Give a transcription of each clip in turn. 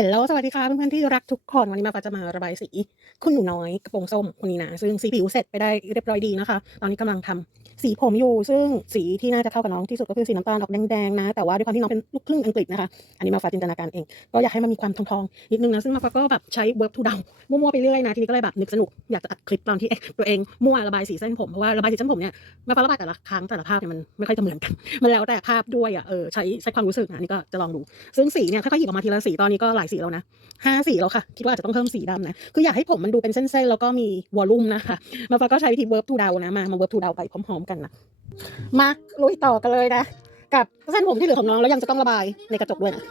ฮลโลสวัสดีค่ะเพื่อนๆที่รักทุกคน วันนี้มาฟ้าจะมาระบายสี คุณหนูน้อยกระโปรงส้มคนนี้นะ ซึ่งสีผิวเสร็จไปได้เรียบร้อยดีนะคะ ตอนนี้กำลังทำสีผมอยู่ ซึ่งสีที่น่าจะเข้ากับน้องที่สุดก็คือสีน้ำตาลออกแดงๆนะ แต่ว่าด้วยความที่น้องเป็นลูกครึ่งอังกฤษนะคะ อันนี้มาฟ้าจินตนาการเอง ก็อยากให้มันมีความทองๆนิดนึงนะ ซึ่งมาฟ้าก็แบบใช้เวิร์บทูเดามั่วๆไปเรื่อยนะ ทีนี้ก็เลยแบบนึกสนุก อยากจะอัดคลิปตอนที่ตัวเองมั่วระบายสีเส้นผม เพราะว่าระบายสีเส้นผมเนี่ยมาฟ้าระบายแต่ละครั้งแต่ละภาพเนี่ยมันไม่ค่อยจะเหมือนกัน มันแล้วแต่ภาพด้วยอะ เออใช้ใช้ความรู้สึกนะนี่ก็จะลองดู ซึ่งสีเนี่ยค่อยๆหยิบออกมาทีละสีตอนนี้ก็หลายสีแล้วนะห้าสีแล้วค่ะ คิดว่าอาจจะต้องเพิ่มสีดำนะ คืออยากให้ผมมันดูเป็นเส้นๆ แล้วก็มีวอลลุ่มนะคะ มาฟ้าก็ใช้วิธีเวิร์บทูดาวนะ มามาเวิร์บทูดาวไปพร้อมๆ กันนะ มาลุยต่อกันเลยนะ กับเส้นผมที่เหลือของน้องแล้วยังจะต้องระบายในกระจกด้วยนะ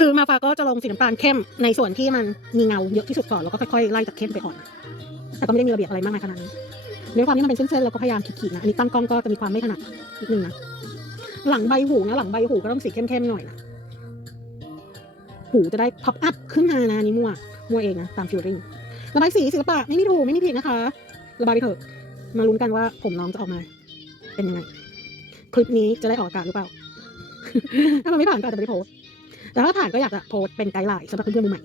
คือมาฟ้าก็จะลงสีน้ำตาลเข้มในส่วนที่มันมีเงาเยอะที่สุดก่อนแล้วก็ค่อยๆไล่จากเข้มไปอ่อน แต่ก็ไม่ได้มีระเบียบอะไรมากมายขนาดนี้ ด้วยความที่มันเป็นเส้นๆเราก็พยายามขีดๆนะ อันนี้ตั้งกล้องก็จะมีความไม่ถนัดนิดนึงนะ หลังใบหูนะ หลังใบหูก็ต้องสีเข้มๆหน่อยนะ หูจะได้พับอัพขึ้นมานะนี่มั่ว มั่วเองนะ ตามฟิวริ่ง ระบายสีศิลปะไม่มีถูกไม่มีผิดนะคะ ระบายไปเถอะ มาลุ้นกันว่าผมน้องจะออกมา เป็นยังไง คลิปนี้จะได้ออกอากาศหรือเปล่า ถ้ามันไม่ผ่านก็อาจจะไม่ได้โพสแต่ถ้าผ่านก็อยากจะโพสเป็นไกด์ไลน์สำหรับเพื่อนๆมือใหม่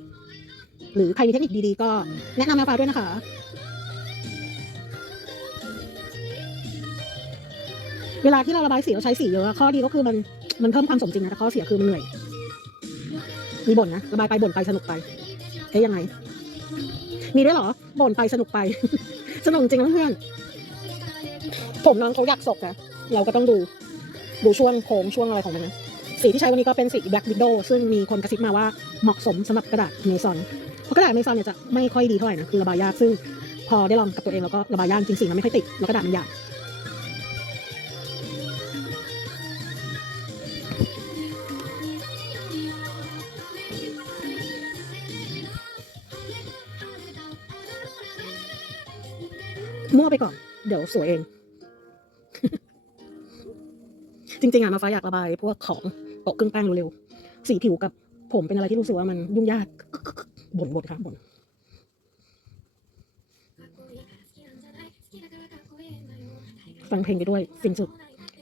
หรือใครมีเทคนิคดีๆก็แนะนำมาฟ้าด้วยนะคะ เวลาที่เราระบายสีเราใช้สีเยอะข้อดีก็คือมันมันเพิ่มความสมจริงนะแต่ข้อเสียคือมันเหนื่อย มีบ่นนะระบายไปบ่นไปสนุกไปเอ๊ยยังไง มีด้วยเหรอบ่นไปสนุกไป สนุกจริงนะเพื่อนผมน้องเขาอยากศกนะเราก็ต้องดู ดูช่วงโค้งช่วงอะไรของมันนะสีที่ใช้วันนี้ก็เป็นสี Black Widow ซึ่งมีคนกระซิบมาว่าเหมาะสมสำหรับกระดาษเมซอนเพราะกระดาษเมซอนเนี่ยจะไม่ค่อยดีเท่าไหร่นะคือระบายยากซึ่งพอได้ลองกับตัวเองแล้วก็ระบายยากจริงๆมันไม่ค่อยติดแล้วกระดาษมันหยาบ มั่วไปก่อน เดี๋ยวสวยเองจริงๆอะมาฟ้าอยากระบายพวกของโปะเครื่องแป้งเร็วๆสีผิวกับผมเป็นอะไรที่รู้สึกว่ามันยุ่งยากบ่นบ่นครับบ่นฟังเพลงไปด้วยฟินสุด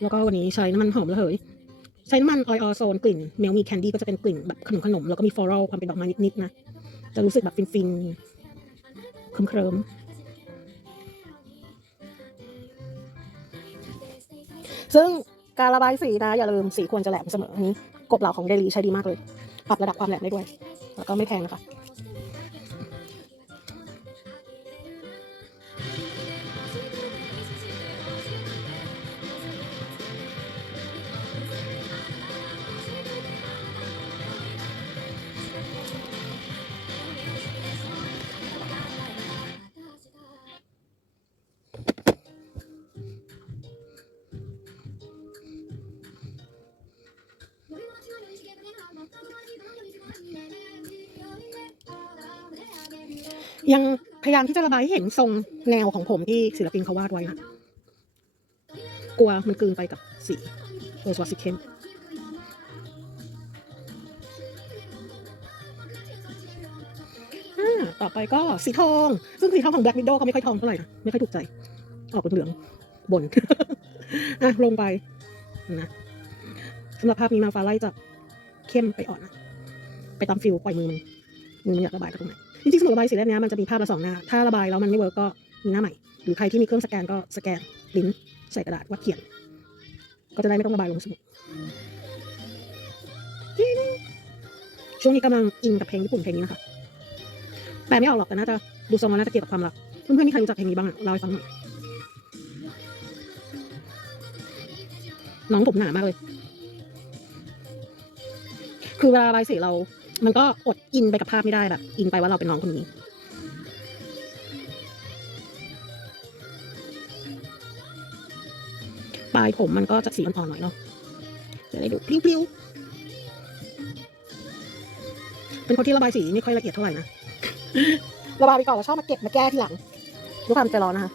แล้วก็วันนี้ใช้น้ำมันหอมระเหย ใช้น้ำมันออยออโซนกลิ่นเมลมีแคนดี้ก็จะเป็นกลิ่นแบบขนมขนมแล้วก็มีฟลอรัลความเป็นดอกไม้นิดๆนะ จะรู้สึกแบบฟินๆเคลิ้มๆ ซึ่งการระบายสีนะอย่าลืมสีควรจะแหลมเสมออันนี้กบเหล่าของเดลีใช้ดีมากเลย ปรับระดับความแหลมได้ด้วย แล้วก็ไม่แพงนะคะ ยังพยายามที่จะระบายให้เห็นทรงแนวของผมที่ศิลปินเขาวาดไว้นะกลัวมันกลืนไปกับสีโรสวาสีเข้มอ่าต่อไปก็สีทอง ซึ่งสีทองของ Black Widow ก็ไม่ค่อยทองเท่าไหร่นะไม่ค่อยถูกใจ ออกเหลืองบนอะลงไปนะสำหรับภาพนี้มาฟ้าไล่จากเข้มไปอ่อนนะไปตามฟิลปล่อยมือมันมือมันอยากระบายกับตรงไหน จริงๆสมุดระบายสีเล่มนี้มันจะมีภาพละสองหน้า ถ้าระบายแล้วมันไม่เวิร์กก็มีหน้าใหม่ หรือใครที่มีเครื่องสแกนก็สแกนลิ้นใส่กระดาษวัดเขียน ก็จะได้ไม่ต้องระบายลงสมุด ช่วงนี้กำลังอินกับเพลงญี่ปุ่นเพลงนี้นะคะแปลไม่ออกหรอกแต่น่าจะดูทรงแล้วน่าจะเกี่ยวกับความรัก เพื่อนๆมีใครรู้จักเพลงนี้บ้างอะเล่าให้ฟังหน่อยน้องผมหนามากเลย คือเวลาระบายสีเรา มันก็อดอินไปกับภาพไม่ได้แบบ อินไปว่าเราเป็นน้องคนนี้ ปลายผมมันก็จะสีอ่อนๆหน่อยเนาะจะได้ดูพลิ้วๆเป็นคนที่ระบายสีไม่ค่อยละเอียดเท่าไหร่นะระบายไปก่อนแล้วชอบมาเก็บมาแก้ทีหลังด้วยความใจร้อนนะคะ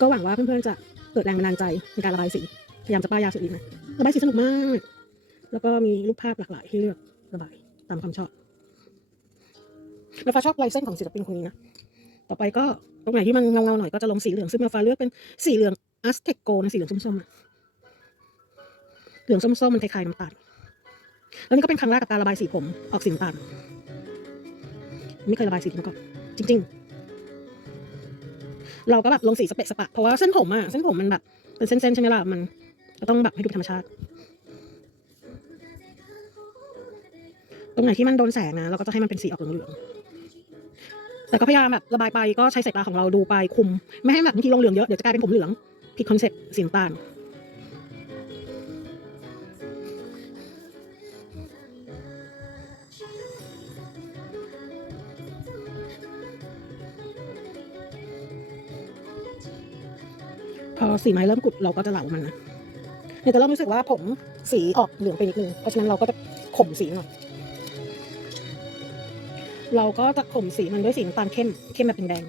ก็หวังว่าเพื่อนๆจะเกิดแรงบันดาลใจในการระบายสี พยายามจะป้ายยาสุดฤทธิ์นะระบายสีสนุกมาก แล้วก็มีรูปภาพหลากหลายให้เลือกระบายตามความชอบแล้วฟ้าชอบลายเส้นของศิลปินคนนี้นะ ต่อไปก็ตรงไหนที่มันเงาๆหน่อยก็จะลงสีเหลืองซึ่งมาฟ้าเลือกเป็นสีเหลืองอัสเทกโกนะสีเหลืองส้มๆเหลืองส้มๆมันคล้ายๆน้ำตาลแล้วนี่ก็เป็นครั้งแรกกับการระบายสีผมออกสีน้ำตาลไม่เคยระบายสีมาก่อนจริง ๆ เราก็แบบลงสีสเปะสปะ เพราะว่าเส้นผมอะเส้นผมมันแบบเป็นเส้นๆใช่ไหมล่ะมัน ก็ต้องแบบให้ดูเป็นธรรมชาติ ตรงไหนที่มันโดนแสงนะเราก็จะให้มันเป็นสีออกเหลืองๆแต่ก็พยายามแบบระบายไปก็ใช้สายตาของเราดูไปคุม ไม่ให้แบบบางทีลงเหลืองเยอะเดี๋ยวจะกลายเป็นผมเหลืองผิดคอนเซ็ปต์สีน้ำตาลพอสีไม้เริ่มกุดเราก็จะเหลามันนะ เนี่ยจะเริ่มรู้สึกว่าผมสีออกเหลืองไปนิดนึง เพราะฉะนั้นเราก็จะข่มสีหน่อย เราก็จะข่มสีมันด้วยสีน้ำตาลเข้ม เข้มแบบแดง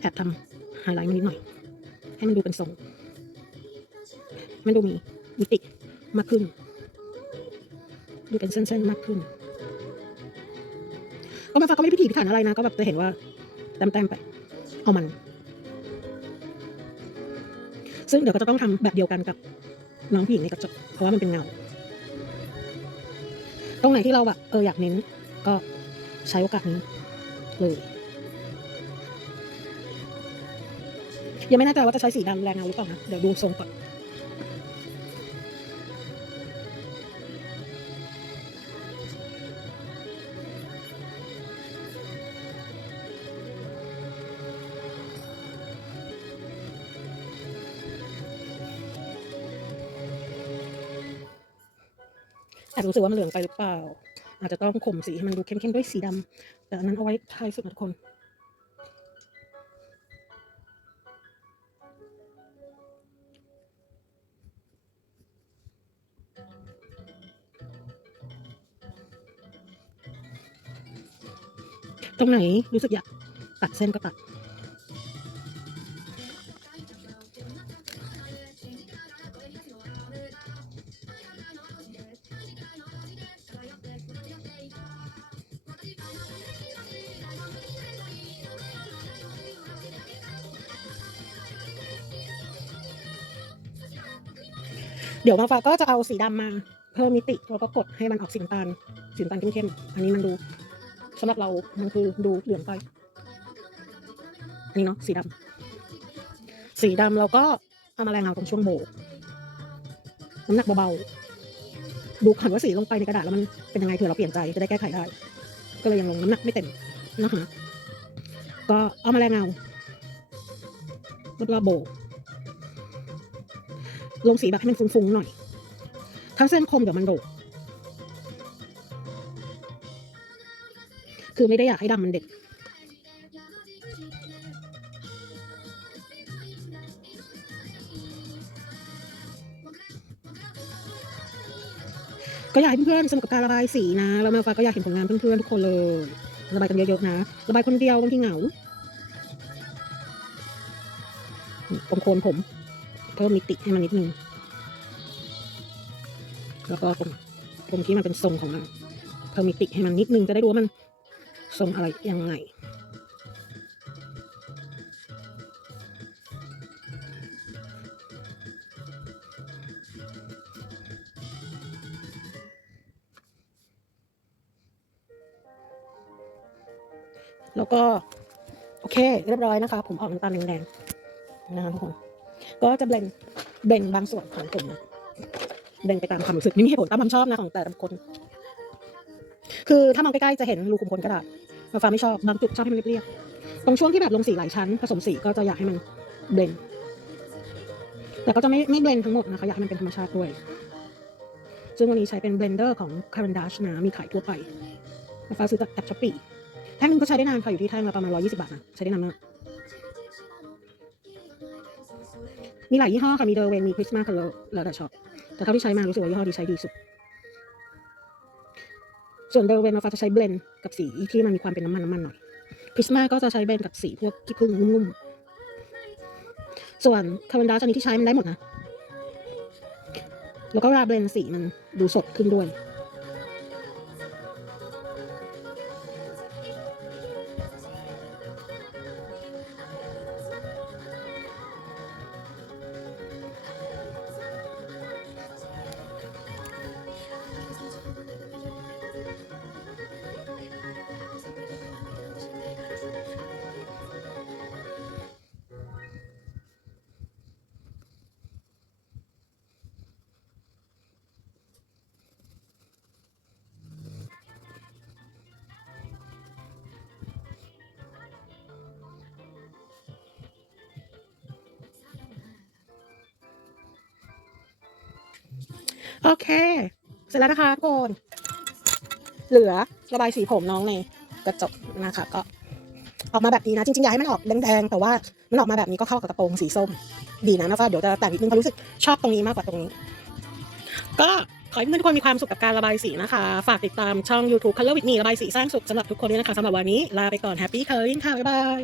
แอบทำไฮไลท์มันนิดหน่อย ให้มันดูเป็นทรง มันดูมีมิติมากขึ้น ดูเป็นเส้นๆมากขึ้น ก็มาฟ้าก็ไม่ได้พิถีพิถันอะไรนะ ก็แบบจะเห็นว่าแต้มๆไป เอามัน ซึ่งเดี๋ยวก็จะต้องทำแบบเดียวกันกับน้องผู้หญิงในกระจกเพราะว่ามันเป็นเงา ตรงไหนที่เราแบบเอออยากเน้น ก็ใช้โอกาสนี้เลยยังไม่แน่ใจว่าจะใช้สีดำแรงเงาหรือเปล่านะเดี๋ยวดูทรงก่อน แอบรู้สึกว่ามันเหลืองไปหรือเปล่า อาจจะต้องข่มสีให้มันดูเข้มๆด้วยสีดำแต่อันนั้นเอาไว้ท้ายสุดนะทุกคนตรงไหนรู้สึกอยากตัดเส้นก็ตัด เดี๋ยวมาฟ้าก็จะเอาสีดำมาเพิ่มมิติแล้วก็กดให้มันออกสีน้ำตาลสีน้ำตาลเข้มๆอันนี้มันดูสำหรับเรา มันคือดูเหลืองไปอันนี่เนาะสีดำสีดำเราก็เอามาแรงเงาตรงช่วงโบน้ำหนักเบาๆดูก่อนว่าสีลงไปในกระดาษแล้วมันเป็นยังไงเผื่อเราเปลี่ยนใจจะได้แก้ไขได้ ก็เลยยังลงน้ำหนักไม่เต็มนะคะก็เอามาแรงเงารอบๆโบ ลงสีแบบให้มันฟุ้งๆหน่อยถ้าเส้นคมเดี๋ยวมันโดดคือไม่ได้อยากให้ดำมันเด็ดก็อยากให้เพื่อนๆสนุกกับการระบายสีนะ แล้วมาฟ้าก็อยากเห็นผลงานเพื่อนๆทุกคนเลย ระบายกันเยอะๆนะ ระบายคนเดียวบางทีเหงาผมโคนผม เพิ่มมิติให้มันนิดนึง แล้วก็ตรงตรงที่มันเป็นทรงของมันเพิ่มมิติให้มันนิดนึงจะได้รู้ว่ามันทรงอะไรยังไงแล้วก็ โอเค เรียบร้อยนะคะ ผมออกน้ำตาลแดงๆนะคะทุกคน ก็จะเบลนเบลนบางส่วนของผมนะเบลนไปตามความรู้สึกนี่มีเหตุผลตามความชอบนะของแต่ละคน คือถ้ามองใกล้ๆจะเห็นรูขุมขนกระดาษมาฟ้าไม่ชอบบางจุดชอบให้มันเรียบๆตรงช่วงที่แบบลงสีหลายชั้น ผสมสีก็จะอยากให้มันเบลนแต่ก็จะไม่ไม่เบลนทั้งหมดนะคะอยากให้มันเป็นธรรมชาติด้วย ซึ่งวันนี้ใช้เป็นเบลนเดอร์ของ c a r a n d a s h นะมีขายทั่วไปมาฟ้าซื้อจากแอปช้อปปี้แท่งนึงก็ใช้ได้นานค่ะอยู่ที่แท่งละประมาณ120 บาทนะใช้ได้นานมาก มีหลายยี่ห้อค่ะ มีเดอร์เวนมี Prisma Color แล้วแต่ชอบแต่เท่าที่ใช้มารู้สึกว่ายี่ห้อนี้ใช้ดีสุด ส่วนเดอร์เวนมาฟ้าจะใช้เบลนกับสีที่มันมีความเป็นน้ำมันน้ำมันหน่อย Prisma ก็จะใช้เบลนกับสีพวกขี้ผึ้งนุ่มๆ ส่วนคาร์บอนดาอันนี้ที่ใช้มันได้หมดนะ แล้วก็เวลาเบลนสีมันดูสดขึ้นด้วย โอเค เสร็จแล้วนะคะทุกคนเหลือระบายสีผมน้องในกระจกนะคะ ก็ออกมาแบบนี้นะจริงๆอยากให้มันออกแดงๆแต่ว่ามันออกมาแบบนี้ก็เข้ากับกระโปรงสีส้ม ดีนะนะฟ้าเดี๋ยวจะแต่งนิดนึงเพราะรู้สึกชอบตรงนี้มากกว่าตรงนี้ ก็ขอให้เพื่อนทุกคนมีความสุขกับการระบายสีนะคะ ฝากติดตามช่อง YouTube Color with me ระบายสีสร้างสุขสำหรับทุกคนด้วยนะคะสำหรับวันนี้ ลาไปก่อน Happy Coloring ค่ะ บ๊ายบาย